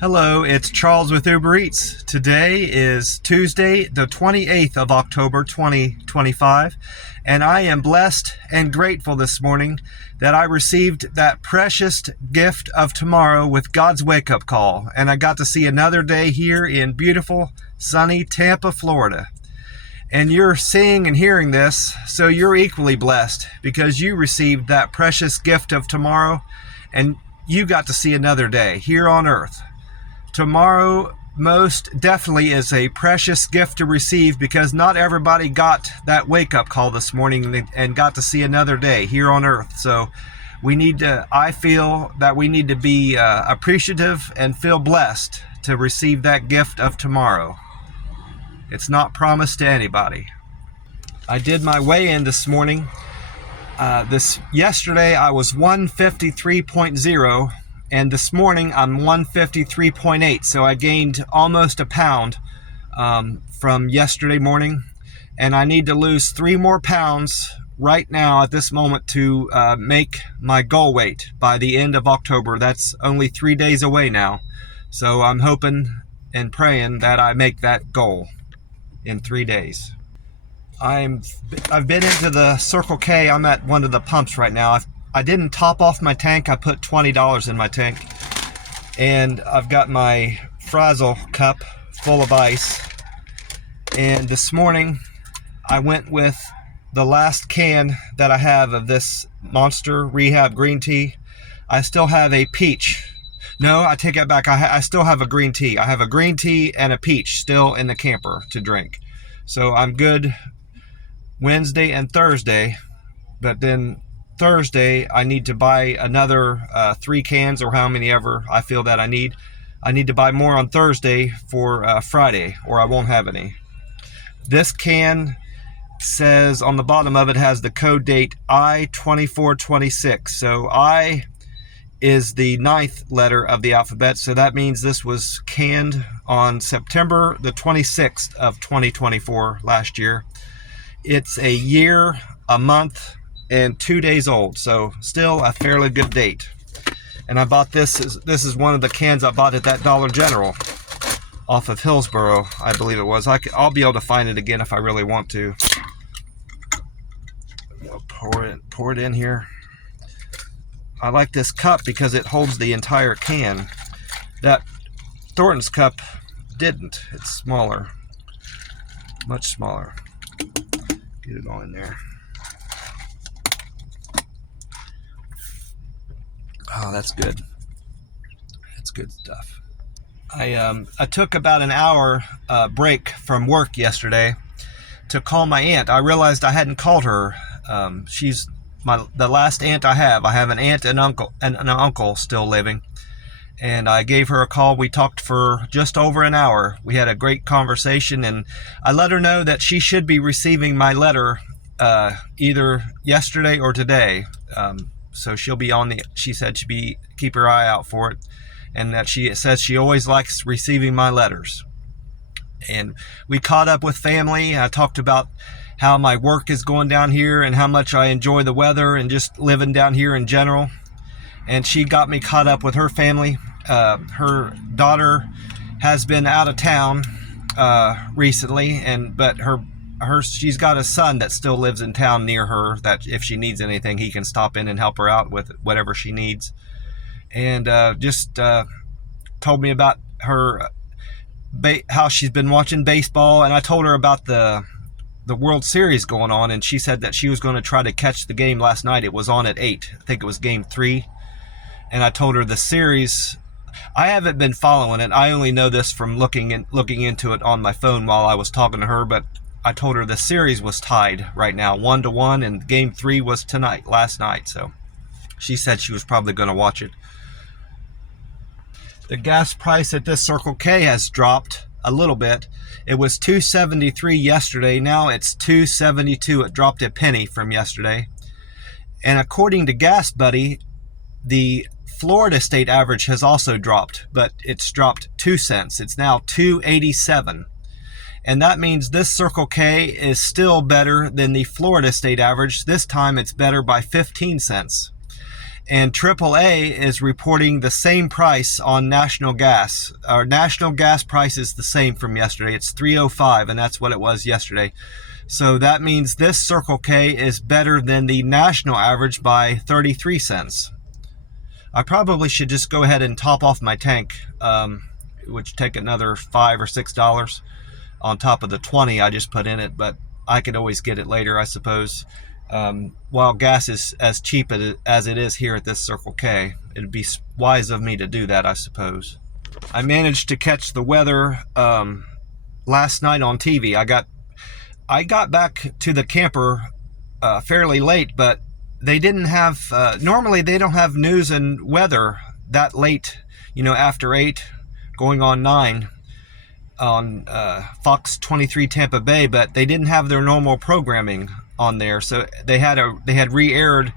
Hello, it's Charles with Uber Eats. Today is Tuesday, the 28th of October, 2025, and I am blessed and grateful this morning that I received that precious gift of tomorrow with God's wake-up call, and I got to see another day here in beautiful, sunny Tampa, Florida. And you're seeing and hearing this, so you're equally blessed because you received that precious gift of tomorrow, and you got to see another day here on earth. Tomorrow most definitely is a precious gift to receive because not everybody got that wake-up call this morning and got to see another day here on earth. So I feel that we need to be appreciative and feel blessed to receive that gift of tomorrow. It's not promised to anybody. I did my weigh-in this morning. Yesterday I was 153.0. And this morning I'm 153.8, so I gained almost a pound from yesterday morning, and I need to lose 3 more pounds right now at this moment to make my goal weight by the end of October. That's only 3 days away now, so I'm hoping and praying that I make that goal in 3 days. I've been into the Circle K. I'm at one of the pumps right now. I didn't top off my tank. I put $20 in my tank, and I've got my Frazzle cup full of ice. And this morning I went with the last can that I have of this Monster Rehab green tea. I still have a peach. No, I take it back. I still have a green tea. I have a green tea and a peach still in the camper to drink. So I'm good Wednesday and Thursday, but then Thursday I need to buy another 3 cans or how many ever I feel that I need. I need to buy more on Thursday for Friday, or I won't have any. This can says on the bottom of it has the code date I-2426. So I is the 9th letter of the alphabet, so that means this was canned on September the 26th of 2024 last year. It's a year, a month, and 2 days old, so still a fairly good date. And I bought this is one of the cans I bought at that Dollar General off of Hillsboro, I believe it was. I'll be able to find it again if I really want to. I'll pour it in here. I like this cup because it holds the entire can. That Thornton's cup didn't. It's smaller, much smaller. Get it all in there. Oh, that's good. That's good stuff. I took about an hour break from work yesterday to call my aunt. I realized I hadn't called her. She's the last aunt I have. I have an aunt and an uncle still living, and I gave her a call. We talked for just over an hour. We had a great conversation, and I let her know that she should be receiving my letter either yesterday or today. So she'll be she said keep her eye out for it, and that she says she always likes receiving my letters. And we caught up with family. I talked about how my work is going down here and how much I enjoy the weather and just living down here in general. And she got me caught up with her family. Her daughter has been out of town recently, but she's got a son that still lives in town near her, that if she needs anything, he can stop in and help her out with whatever she needs. And just told me about her, how she's been watching baseball. And I told her about the World Series going on, and she said that she was going to try to catch the game last night. It was on at 8. I think it was game 3. And I told her the series, I haven't been following it. I only know this from looking into it on my phone while I was talking to her, but I told her the series was tied right now, 1-1, and game 3 was last night. So she said she was probably going to watch it. The gas price at this Circle K has dropped a little bit. It was $2.73 yesterday. Now it's $2.72. It dropped a penny from yesterday. And according to Gas Buddy, the Florida state average has also dropped, but it's dropped 2 cents. It's now $2.87. And that means this Circle K is still better than the Florida state average. This time it's better by 15 cents. And AAA is reporting the same price on national gas. Our national gas price is the same from yesterday. It's $3.05, and that's what it was yesterday. So that means this Circle K is better than the national average by 33 cents. I probably should just go ahead and top off my tank, which take another $5 or $6 on top of the 20 I just put in it, but I could always get it later, I suppose. While gas is as cheap as it is here at this Circle K, it'd be wise of me to do that, I suppose. I managed to catch the weather last night on TV. I got back to the camper fairly late, but they didn't have, normally they don't have news and weather that late, after 8, going on 9 on Fox 23 Tampa Bay, but they didn't have their normal programming on there. So they had re-aired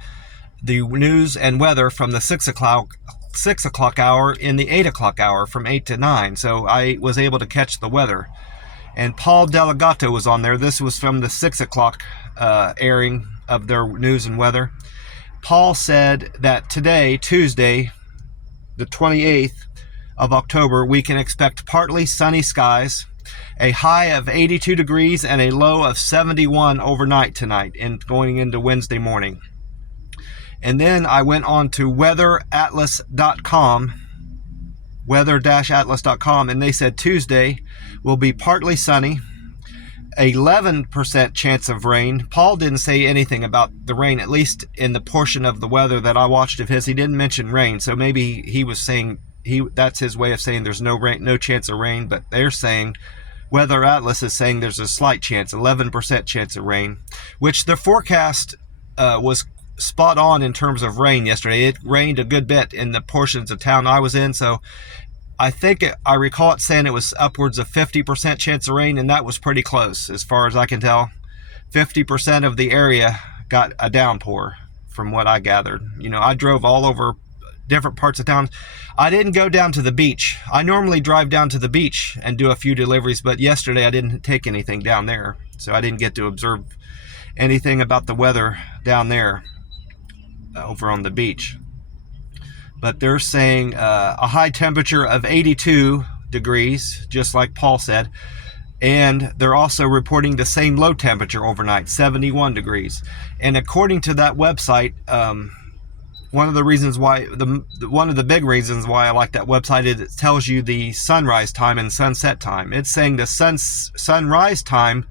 the news and weather from the 6 o'clock hour in the 8 o'clock hour from 8 to 9. So I was able to catch the weather. And Paul Delegato was on there. This was from the 6 o'clock airing of their news and weather. Paul said that today, Tuesday, the 28th of October, we can expect partly sunny skies, a high of 82 degrees and a low of 71 overnight tonight and going into Wednesday morning. And then I went on to weatheratlas.com, weather-atlas.com, and they said Tuesday will be partly sunny, 11% chance of rain. Paul didn't say anything about the rain, at least in the portion of the weather that I watched of his. He didn't mention rain, so maybe he was saying that's his way of saying there's no rain, no chance of rain. But they're saying, Weather Atlas is saying there's a slight chance, 11% chance of rain, which the forecast was spot on in terms of rain yesterday. It rained a good bit in the portions of town I was in, so I think I recall it saying it was upwards of 50% chance of rain, and that was pretty close as far as I can tell. 50% of the area got a downpour from what I gathered. I drove all over different parts of town. I didn't go down to the beach. I normally drive down to the beach and do a few deliveries, but yesterday I didn't take anything down there, so I didn't get to observe anything about the weather down there over on the beach. But they're saying a high temperature of 82 degrees, just like Paul said. And they're also reporting the same low temperature overnight, 71 degrees. And according to that website, one of the big reasons why I like that website is it tells you the sunrise time and sunset time. It's saying the sunrise time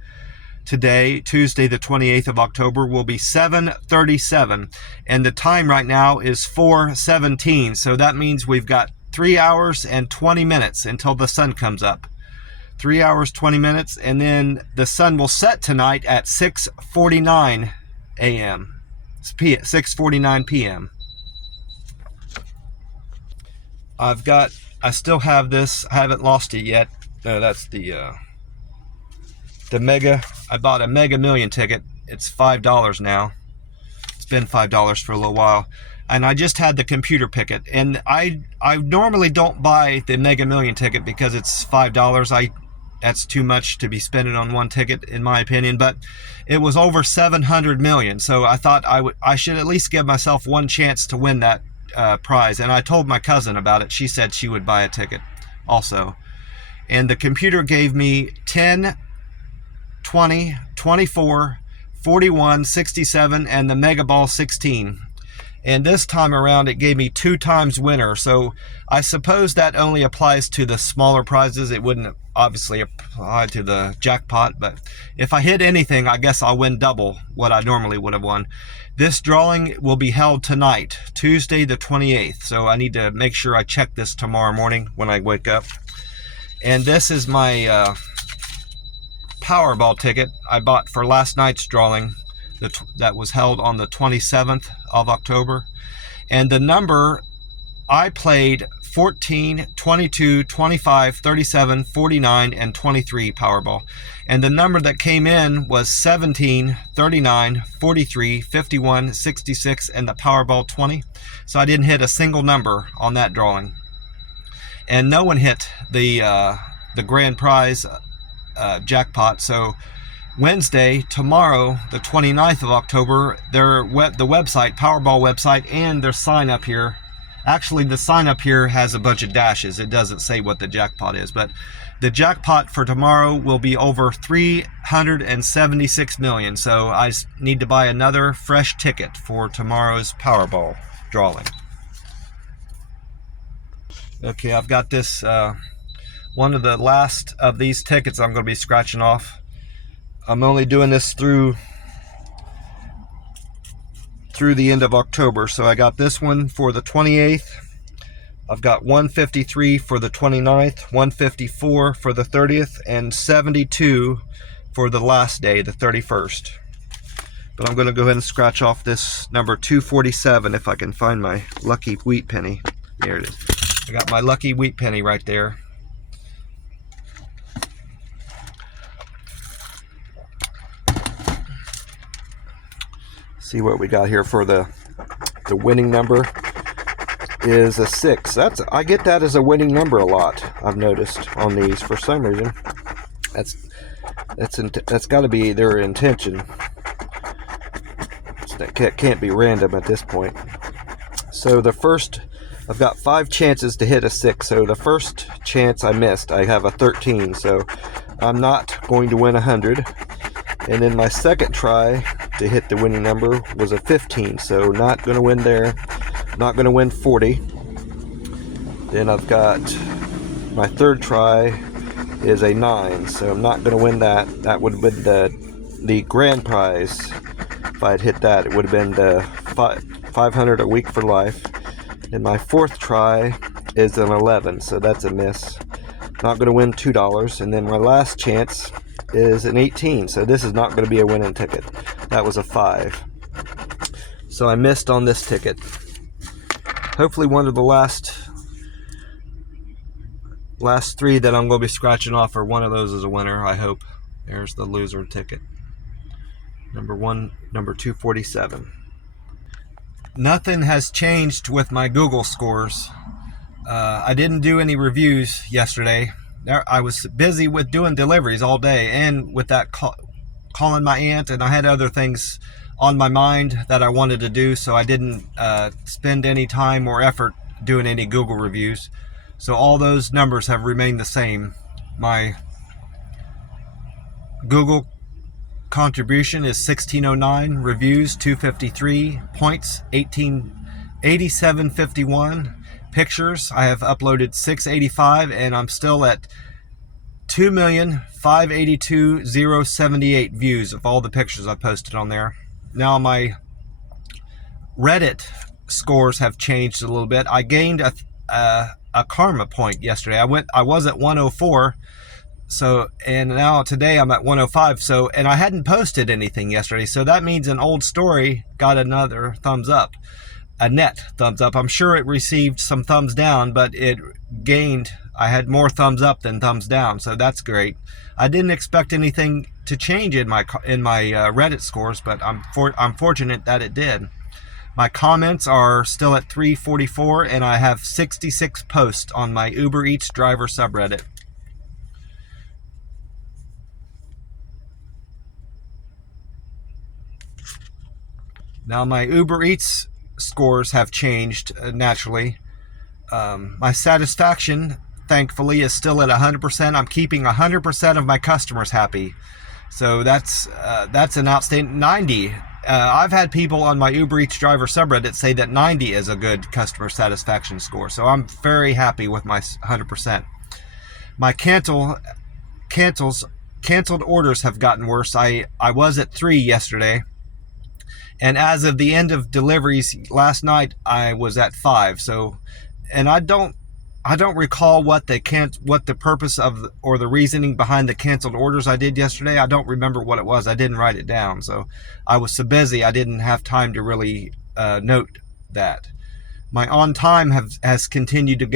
today, Tuesday the 28th of October, will be 7:37, and the time right now is 4:17. So that means we've got 3 hours and 20 minutes until the sun comes up. 3 hours, 20 minutes, and then the sun will set tonight at 6:49 a.m. 6:49 p.m. I still have this. I haven't lost it yet. No, that's the Mega. I bought a Mega Million ticket. It's $5 now. It's been $5 for a little while. And I just had the computer pick it. And I normally don't buy the Mega Million ticket because it's $5. That's too much to be spending on one ticket, in my opinion. But it was over 700 million. So I thought I should at least give myself one chance to win that prize. And I told my cousin about it. She said she would buy a ticket also. And the computer gave me 10, 20, 24, 41, 67, and the Mega Ball 16. And this time around it gave me 2 times winner. So I suppose that only applies to the smaller prizes. It wouldn't obviously apply to the jackpot, but if I hit anything, I guess I'll win double what I normally would have won. This drawing will be held tonight, Tuesday the 28th. So I need to make sure I check this tomorrow morning when I wake up. And this is my Powerball ticket I bought for last night's drawing that was held on the 27th of October. And the number I played 14, 22, 25, 37, 49, and 23 Powerball. And the number that came in was 17, 39, 43, 51, 66, and the Powerball 20. So I didn't hit a single number on that drawing. And no one hit the grand prize jackpot. So Wednesday, tomorrow, the 29th of October, the website, Powerball website, and their sign up here. Actually, the sign up here has a bunch of dashes. It doesn't say what the jackpot is, but the jackpot for tomorrow will be over 376 million. So I need to buy another fresh ticket for tomorrow's Powerball drawing. Okay, I've got this, one of the last of these tickets I'm going to be scratching off. I'm only doing this through the end of October. So I got this one for the 28th. I've got 153 for the 29th, 154 for the 30th, and 72 for the last day, the 31st. But I'm going to go ahead and scratch off this number 247 if I can find my lucky wheat penny. There it is. I got my lucky wheat penny right there. See what we got here for the winning number is a 6. I get that as a winning number a lot. I've noticed on these for some reason. That's got to be their intention. That can't be random at this point. So I've got 5 chances to hit a 6. So the first chance I missed. I have a 13. So I'm not going to win 100. And then my second try to hit the winning number was a 15, so not going to win there, not going to win 40. Then I've got my third try is a 9, so I'm not going to win that. That would have been the grand prize. If I had hit that, it would have been the 500 a week for life. And my fourth try is an 11, so that's a miss. Not going to win $2. And then my last chance is an 18, so this is not going to be a winning ticket. That was a 5, so I missed on this ticket. Hopefully one of the last 3 that I'm going to be scratching off, or one of those is a winner, I hope. There's the loser ticket, number 247. Nothing has changed with my Google scores. I didn't do any reviews yesterday. I was busy with doing deliveries all day, and with that calling my aunt, and I had other things on my mind that I wanted to do, so I didn't spend any time or effort doing any Google reviews. So all those numbers have remained the same. My Google contribution is 1609, reviews 253, points 8751. Pictures, I have uploaded 685, and I'm still at 2,582,078 views of all the pictures I posted on there. Now my Reddit scores have changed a little bit. I gained a karma point yesterday. I was at 104, so, and now today I'm at 105. So, and I hadn't posted anything yesterday, so that means an old story got another thumbs up. A net thumbs up. I'm sure it received some thumbs down, but it gained, I had more thumbs up than thumbs down, so that's great. I didn't expect anything to change in my Reddit scores, but I'm fortunate that it did. My comments are still at 344, and I have 66 posts on my Uber Eats driver subreddit. Now my Uber Eats scores have changed naturally. My satisfaction, thankfully, is still at 100%. I'm keeping 100% of my customers happy, so that's an outstanding 90. I've had people on my Uber Eats driver subreddit say that 90 is a good customer satisfaction score, so I'm very happy with my 100%. My canceled orders have gotten worse. I was at 3 yesterday. And as of the end of deliveries last night, I was at 5. So, and I don't recall what the purpose of or the reasoning behind the canceled orders I did yesterday. I don't remember what it was. I didn't write it down. So I was so busy I didn't have time to really note that. My on time has continued to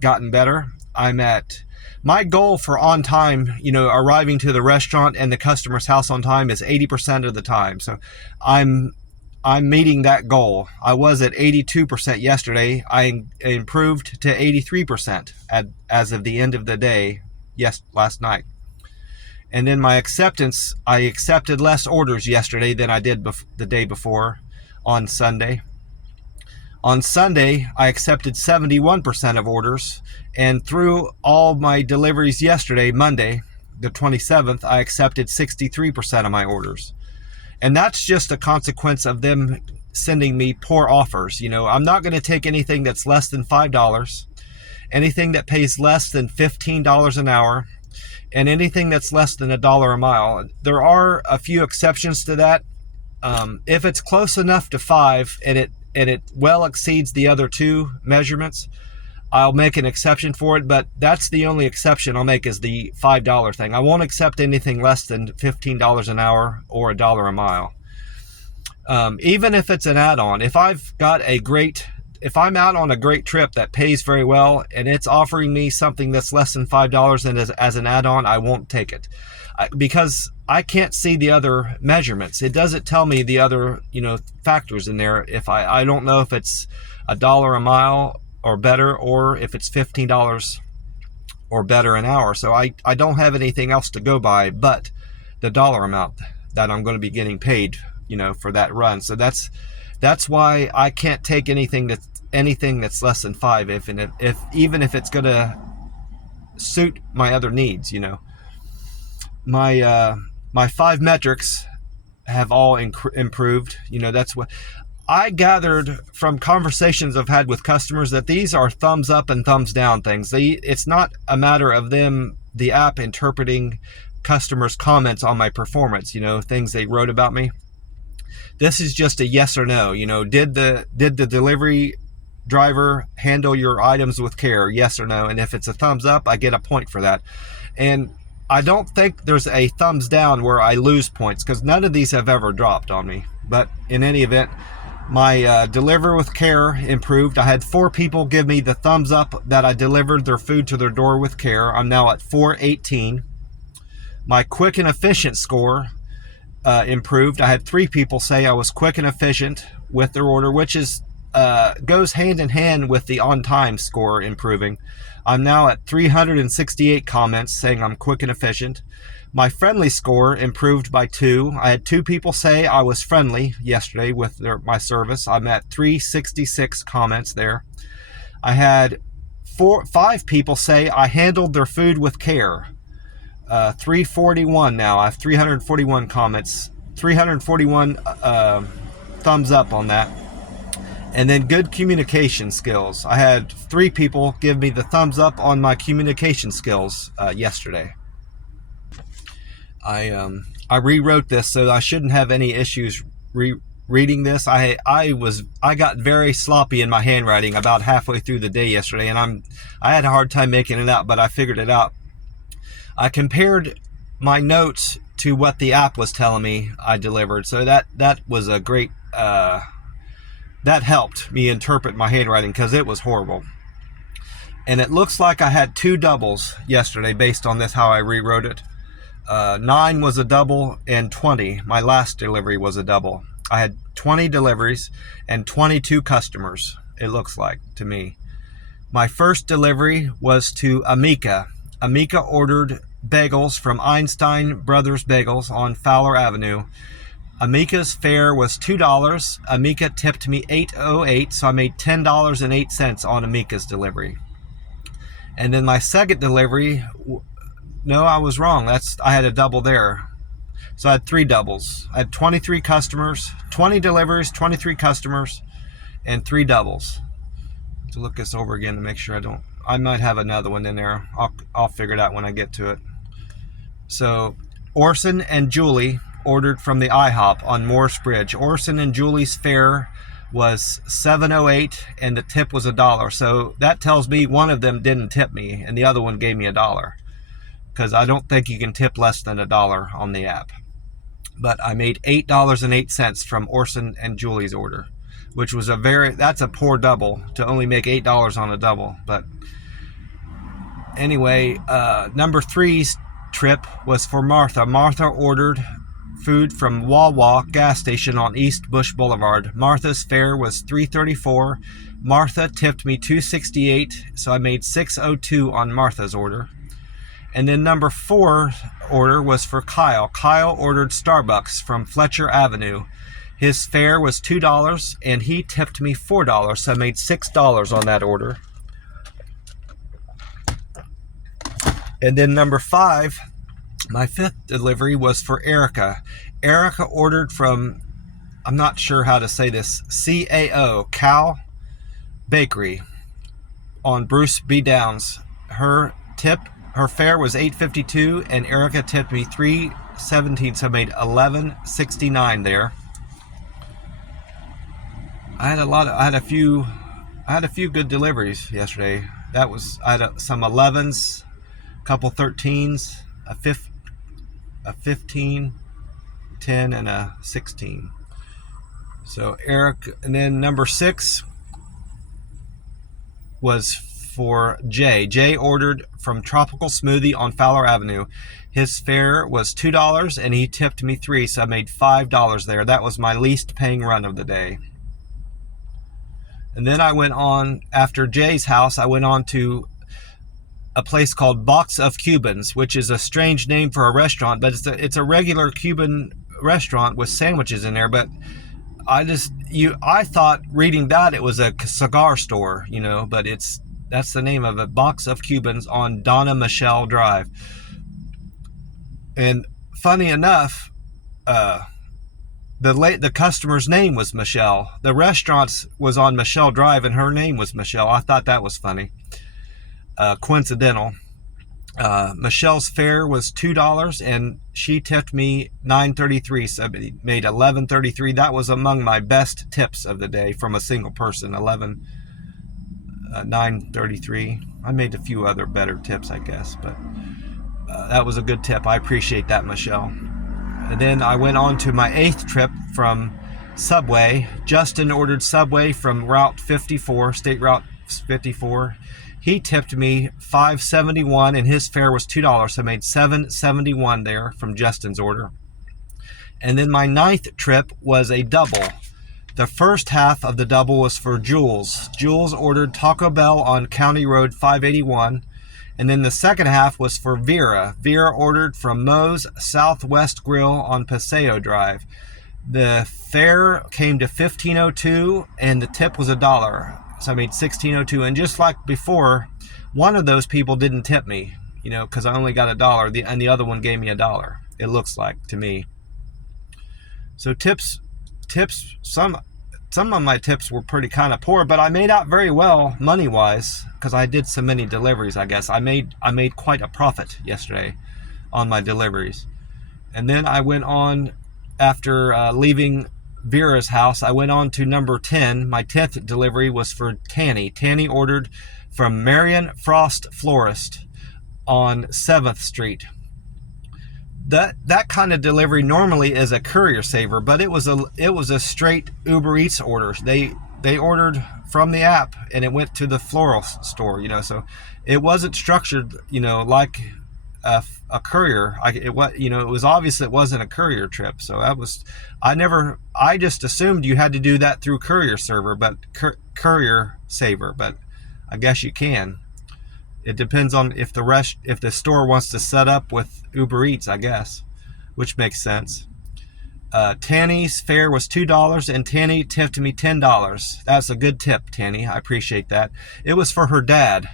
gotten better. I'm at my goal for on time, arriving to the restaurant and the customer's house on time is 80% of the time. So I'm meeting that goal. I was at 82% yesterday. I improved to 83% as of the end of the day, last night. And then my acceptance, I accepted less orders yesterday than I did the day before on Sunday. On Sunday, I accepted 71% of orders, and through all my deliveries yesterday, Monday, the 27th, I accepted 63% of my orders. And that's just a consequence of them sending me poor offers. You know, I'm not going to take anything that's less than $5, anything that pays less than $15 an hour, and anything that's less than $1 a mile. There are a few exceptions to that. If it's close enough to 5 and it well exceeds the other two measurements, I'll make an exception for it, but that's the only exception I'll make is the $5 thing. I won't accept anything less than $15 an hour or $1 a mile. Even if it's an add-on, if I'm out on a great trip that pays very well and it's offering me something that's less than $5 and as an add-on, I won't take it. Because I can't see the other measurements. It doesn't tell me the other, factors in there. If I don't know if it's $1 a mile or better, or if it's $15 or better an hour. So I don't have anything else to go by but the dollar amount that I'm going to be getting paid, for that run. So that's why I can't take anything that's less than 5, even if it's going to suit my other needs. My 5 metrics have all improved. That's what I gathered from conversations I've had with customers, that these are thumbs up and thumbs down things. It's not a matter of the app interpreting customers' comments on my performance, things they wrote about me. This is just a yes or no. Did the delivery driver handle your items with care? Yes or no. And if it's a thumbs up, I get a point for that. And I don't think there's a thumbs down where I lose points, because none of these have ever dropped on me. But in any event, my deliver with care improved. I had 4 people give me the thumbs up that I delivered their food to their door with care. I'm now at 418. My quick and efficient score improved. I had 3 people say I was quick and efficient with their order, which goes hand in hand with the on-time score improving. I'm now at 368 comments saying I'm quick and efficient. My friendly score improved by 2. I had 2 people say I was friendly yesterday with my service. I'm at 366 comments there. I had 5 people say I handled their food with care. 341 now. I have 341 comments, 341 thumbs up on that. And then good communication skills. I had 3 people give me the thumbs up on my communication skills yesterday. I rewrote this, so I shouldn't have any issues reading this. I got very sloppy in my handwriting about halfway through the day yesterday, and I had a hard time making it out, but I figured it out. I compared my notes to what the app was telling me I delivered, so that was a great that helped me interpret my handwriting, because it was horrible. And it looks like I had 2 doubles yesterday based on this, how I rewrote it. 9 was a double, and 20, my last delivery, was a double. I had 20 deliveries and 22 customers, it looks like to me. My first delivery was to Amika. Amika ordered bagels from Einstein Brothers Bagels on Fowler Avenue. Amika's fare was $2. Amika tipped me $8.08, so I made $10.08 on Amika's delivery. And then my second delivery, no, I was wrong. I had a double there. So I had 3 doubles. I had 23 customers, 20 deliveries, 23 customers, and 3 doubles. To look this over again to make sure I might have another one in there. I'll figure it out when I get to it. So Orson and Julie ordered from the IHOP on Morris Bridge. Orson and Julie's fare was $7.08 and the tip was $1. So that tells me one of them didn't tip me and the other one gave me $1, because I don't think you can tip less than $1 on the app. But I made $8.08 from Orson and Julie's order, which was that's a poor double to only make $8 on a double. But anyway, number 3's trip was for Martha. Martha ordered food from Wawa gas station on East Bush Boulevard. Martha's fare was $3.34. Martha tipped me $2.68, so I made $6.02 on Martha's order. And then number 4 order was for Kyle. Kyle ordered Starbucks from Fletcher Avenue. His fare was $2 and he tipped me $4, so I made $6 on that order. And then number 5, my 5th delivery was for Erica. Erica ordered from, I'm not sure how to say this, CAO, Cal Bakery on Bruce B. Downs. Her fare was $8.52 and Erica tipped me $3.17, so I made $11.69 there. I had a few good deliveries yesterday. I had some 11s, a couple 13s, a 15, 10, and a 16. So Eric, and then number 6 was for Jay. Jay ordered from Tropical Smoothie on Fowler Avenue. His fare was $2 and he tipped me $3, so I made $5 there. That was my least paying run of the day. And then I went on, after Jay's house, I went on to a place called Box of Cubans, which is a strange name for a restaurant, but it's a regular Cuban restaurant with sandwiches in there. But I thought reading that it was a cigar store, but that's the name of it, Box of Cubans on Donna Michelle Drive. And funny enough, the customer's name was Michelle. The restaurant was on Michelle Drive and her name was Michelle. I thought that was funny. Coincidental. Michelle's fare was $2 and she tipped me $9.33, so I made $11.33. That was among my best tips of the day from a single person. $9.33. I made a few other better tips, I guess, but that was a good tip. I appreciate that, Michelle. And then I went on to my 8th trip from Subway. Justin ordered Subway from Route 54, State Route 54. He tipped me $5.71 and his fare was $2, so I made $7.71 there from Justin's order. And then my 9th trip was a double. The first half of the double was for Jules. Jules ordered Taco Bell on County Road 581. And then the second half was for Vera. Vera ordered from Moe's Southwest Grill on Paseo Drive. The fare came to $15.02 and the tip was $1. So I made $16.02. And just like before, one of those people didn't tip me, because I only got $1, and the other one gave me $1. It looks like to me. So tips, some of my tips were pretty kind of poor, but I made out very well money-wise because I did so many deliveries. I guess I made quite a profit yesterday on my deliveries. And then I went on, after leaving Vera's house, I went on to number 10. My 10th delivery was for Tanny. Tanny ordered from Marion Frost Florist on 7th Street. That kind of delivery normally is a courier saver, but it was a straight Uber Eats order. They ordered from the app and it went to the floral store, so it wasn't structured, like a courier. It was obvious it wasn't a courier trip. So I just assumed you had to do that through courier saver, but I guess you can. It depends on if the store wants to set up with Uber Eats, I guess, which makes sense. Tanny's fare was $2 and Tanny tipped me $10. That's a good tip, Tanny. I appreciate that. It was for her dad.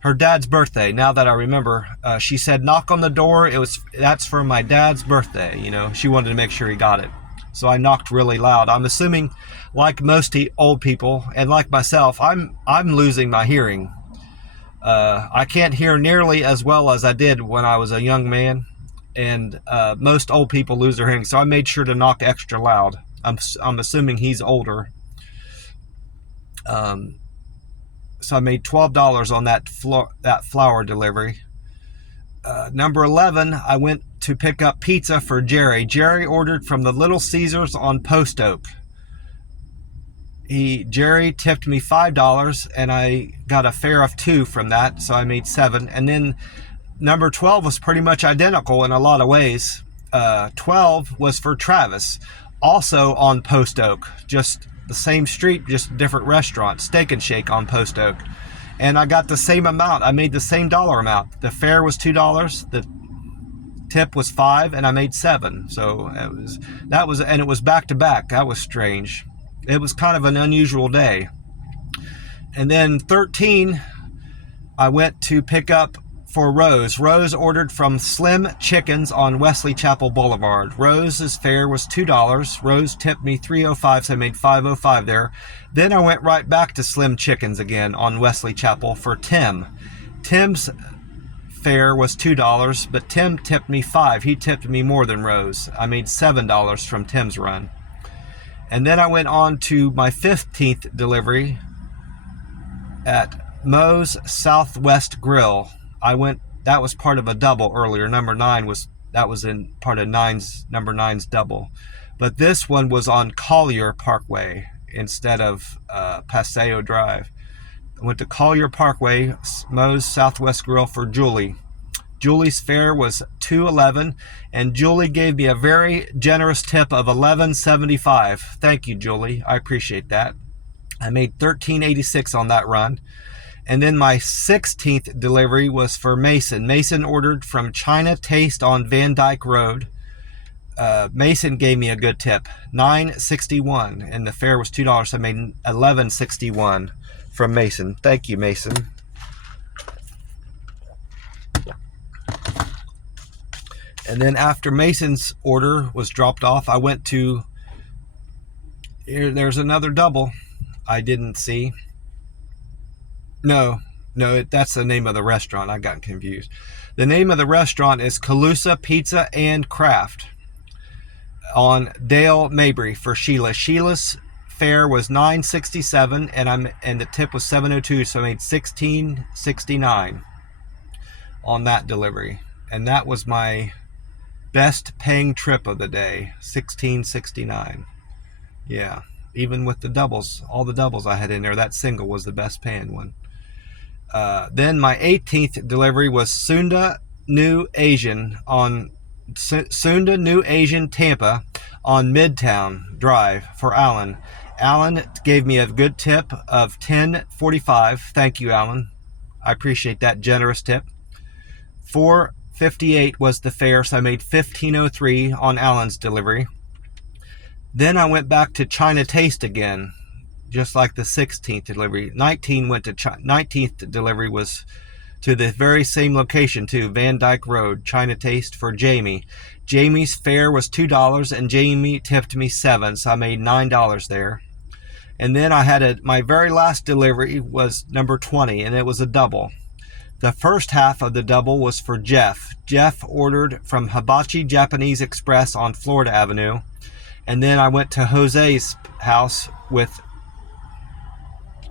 Her dad's birthday. Now that I remember, she said, knock on the door. That's for my dad's birthday. She wanted to make sure he got it. So I knocked really loud. I'm assuming, like most old people and like myself, I'm losing my hearing. I can't hear nearly as well as I did when I was a young man, and most old people lose their hearing. So I made sure to knock extra loud. I'm assuming he's older. So I made $12 on that flour delivery. Number 11, I went to pick up pizza for Jerry. Jerry ordered from the Little Caesars on Post Oak. Jerry tipped me $5 and I got a fare of $2 from that, so I made $7. And then number 12 was pretty much identical in a lot of ways. 12 was for Travis, also on Post Oak, just the same street, just different restaurant, Steak and Shake on Post Oak. and I got the same amount. I made the same dollar amount. The fare was $2, the tip was $5, and I made $7. So and it was back to back. That was strange. It was kind of an unusual day. And then 13, I went to pick up for Rose. Rose ordered from Slim Chickens on Wesley Chapel Boulevard. Rose's fare was $2. Rose tipped me $3.05, so I made $5.05 there. Then I went right back to Slim Chickens again on Wesley Chapel for Tim. Tim's fare was $2, but Tim tipped me $5. He tipped me more than Rose. I made $7 from Tim's run. And then I went on to my 15th delivery at Moe's Southwest Grill. That was part of a double earlier. Number 9 was in part of number 9's double. But this one was on Collier Parkway instead of Paseo Drive. I went to Collier Parkway, Moe's Southwest Grill for Julie. Julie's fare was $2.11, and Julie gave me a very generous tip of $11.75. Thank you, Julie. I appreciate that. I made $13.86 on that run. And then my 16th delivery was for Mason. Mason ordered from China Taste on Van Dyke Road. Mason gave me a good tip, $9.61, and the fare was $2, so I made $11.61 from Mason. Thank you, Mason. And then after Mason's order was dropped off, I went to, there's another double I didn't see. No, that's the name of the restaurant. I got confused. The name of the restaurant is Calusa Pizza and Craft on Dale Mabry for Sheila. Sheila's fare was $9.67, and the tip was $7.02, so I made $16.69 on that delivery. And that was my best paying trip of the day, $16.69. Yeah, even with the doubles, all the doubles I had in there, that single was the best paying one. Then my 18th delivery was Sunda New Asian Tampa on Midtown Drive for Alan. Alan gave me a good tip of $10.45. Thank you, Alan. I appreciate that generous tip. $4.58 was the fare, so I made $15.03 on Alan's delivery. Then I went back to China Taste again, just like the 16th delivery. 19th delivery was to the very same location too, Van Dyke Road, China Taste for Jamie. Jamie's fare was $2, and Jamie tipped me $7, so I made $9 there. And then I had my very last delivery was number 20, and it was a double. The first half of the double was for Jeff. Jeff ordered from Hibachi Japanese Express on Florida Avenue. And then I went to Jose's house with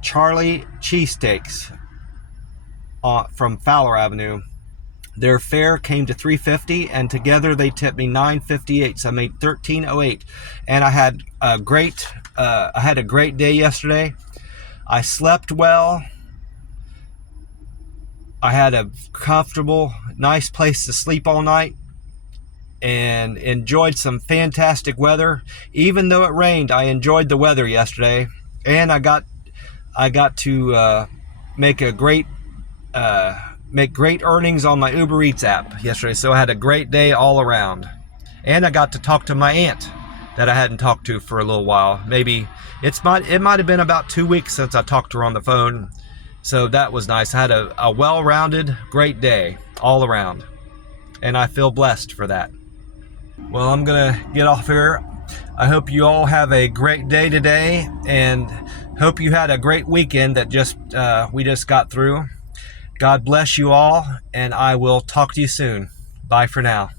Charlie Cheesesteaks from Fowler Avenue. Their fare came to $3.50, and together they tipped me $9.58, so I made $13.08. And I had a great day yesterday. I slept well. I had a comfortable, nice place to sleep all night, and enjoyed some fantastic weather. Even though it rained, I enjoyed the weather yesterday, and I got to make great earnings on my Uber Eats app yesterday. So I had a great day all around, and I got to talk to my aunt that I hadn't talked to for a little while. Maybe it might have been about 2 weeks since I talked to her on the phone. So that was nice. I had a well-rounded, great day all around, and I feel blessed for that. Well, I'm gonna get off here. I hope you all have a great day today, and hope you had a great weekend that we just got through. God bless you all, and I will talk to you soon. Bye for now.